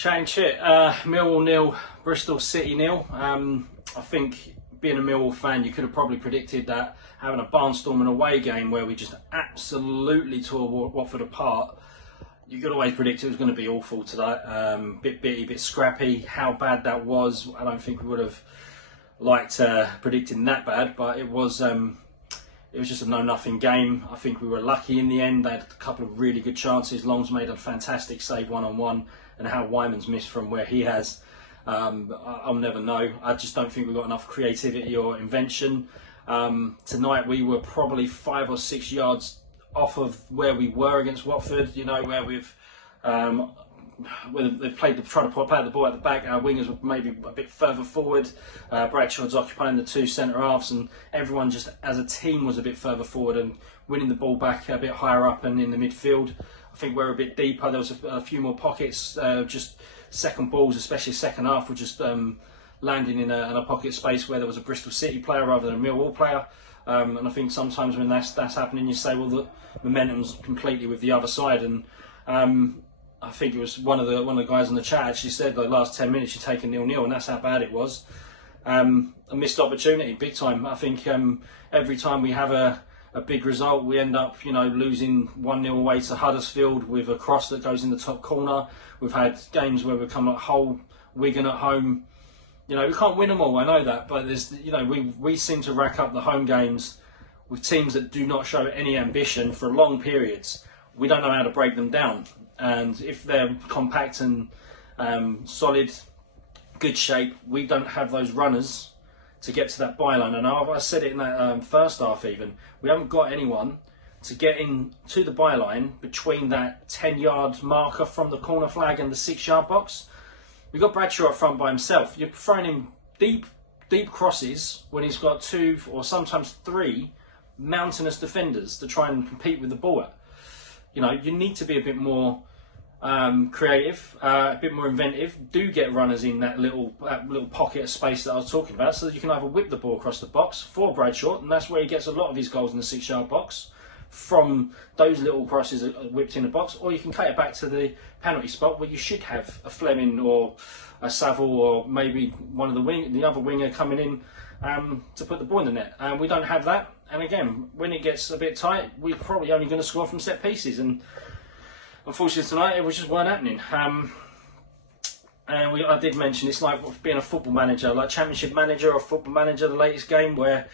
Chatting Chit, Millwall 0, Bristol City 0. I think being a Millwall fan, you could have probably predicted that having a barnstorming away game where we just absolutely tore Watford apart. You could always predict it was going to be awful today. Bit bitty, bit scrappy. How bad that was, I don't think we would have liked predicting that bad, but it was just a no-nothing game. I think we were lucky in the end. They had a couple of really good chances. Long's made a fantastic save one-on-one, and how Wyman's missed from where he has, I'll never know. I just don't think we've got enough creativity or invention. Tonight we were probably 5 or 6 yards off of where we were against Watford. You know, where they've tried to play the ball at the back. Our wingers were maybe a bit further forward. Bradshaw's occupying the two centre halves, and everyone just as a team was a bit further forward and winning the ball back a bit higher up and in the midfield. I think we're a bit deeper. There was a few more pockets, just second balls, especially second half, were just landing in a pocket space where there was a Bristol City player rather than a Millwall player. And I think sometimes when that's happening, you say, well, the momentum's completely with the other side. And I think it was one of the guys in the chat actually said the last 10 minutes you take a 0-0, and that's how bad it was. A missed opportunity, big time. I think every time we have a big result, we end up, losing 1-0 away to Huddersfield with a cross that goes in the top corner. We've had games where we've come at Hull, Wigan at home. We can't win them all, I know that, but there's, we seem to rack up the home games with teams that do not show any ambition for long periods. We don't know how to break them down, and if they're compact and solid, good shape, we don't have those runners to get to that byline. And I said it in that first half even, we haven't got anyone to get in to the byline between that 10-yard marker from the corner flag and the 6-yard box. We've got Bradshaw up front by himself. You're throwing him deep crosses when he's got 2 or sometimes 3 mountainous defenders to try and compete with the ball at. You need to be a bit more creative, a bit more inventive. Do get runners in that little pocket of space that I was talking about, so that you can either whip the ball across the box for Bradshaw, and that's where he gets a lot of his goals in the 6-yard box, from those little crosses whipped in the box, or you can cut it back to the penalty spot where you should have a Fleming or a Saville or maybe one of the other winger coming in to put the ball in the net. And we don't have that. And again, when it gets a bit tight, we're probably only going to score from set pieces. And unfortunately tonight, it just weren't happening. I did mention it's like being a football manager, like Championship manager or football manager, the latest game where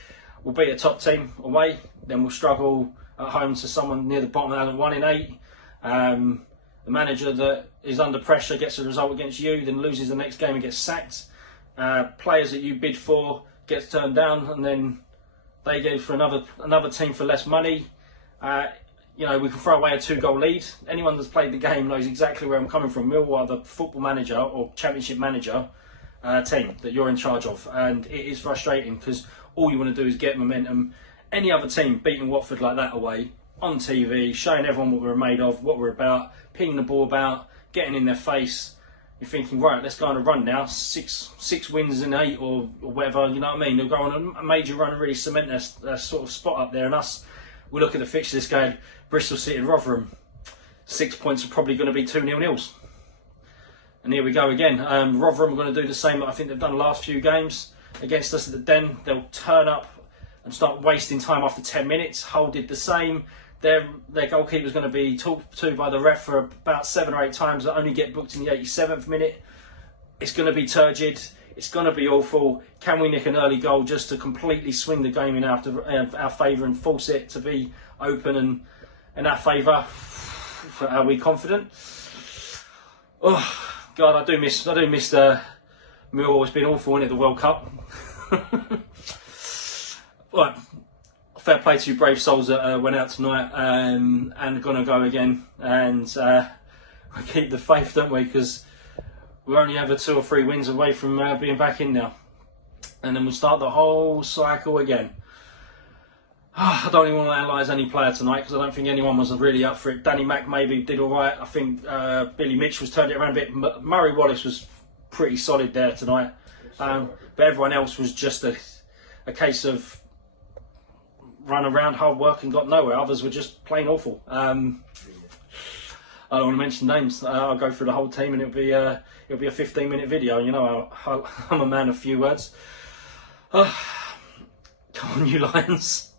we'll beat a top team away, then we'll struggle at home to someone near the bottom that hasn't won in 8. The manager that is under pressure gets a result against you, then loses the next game and gets sacked. Players that you bid for gets turned down, and then they go for another team for less money. We can throw away a 2-goal lead. Anyone that's played the game knows exactly where I'm coming from. Millwall are the football manager or Championship manager team that you're in charge of, and it is frustrating because all you want to do is get momentum. Any other team beating Watford like that away, on TV, showing everyone what we're made of, what we're about, pinging the ball about, getting in their face. You're thinking, right, let's go on a run now. Six wins in 8 or whatever, you know what I mean? They'll go on a major run and really cement their sort of spot up there. And us, we look at the fixture this game, Bristol City and Rotherham. 6 points are probably going to be 2-0-0s. And here we go again. Rotherham are going to do the same that I think they've done the last few games against us at the Den. They'll turn up and start wasting time after 10 minutes. Hull did the same. Their goalkeeper is going to be talked to by the ref for about 7 or 8 times that only get booked in the 87th minute. It's going to be turgid. It's going to be awful. Can we nick an early goal just to completely swing the game in our favour and force it to be open and in our favour? Are we confident? Oh God, I do miss Millwall. It's been awful, isn't it, the World Cup? Right. Fair play to you brave souls that went out tonight and are going to go again. And we keep the faith, don't we? Because we're only ever 2 or 3 wins away from being back in now. And then we'll start the whole cycle again. I don't even want to analyse any player tonight because I don't think anyone was really up for it. Danny Mack maybe did all right. I think Billy Mitchell's turned it around a bit. Murray Wallace was pretty solid there tonight. But everyone else was just a case of run around, hard work and got nowhere. Others were just plain awful. I don't want to mention names. I'll go through the whole team and it'll be a 15-minute video. You know, I'm a man of few words. Come on, you Lions.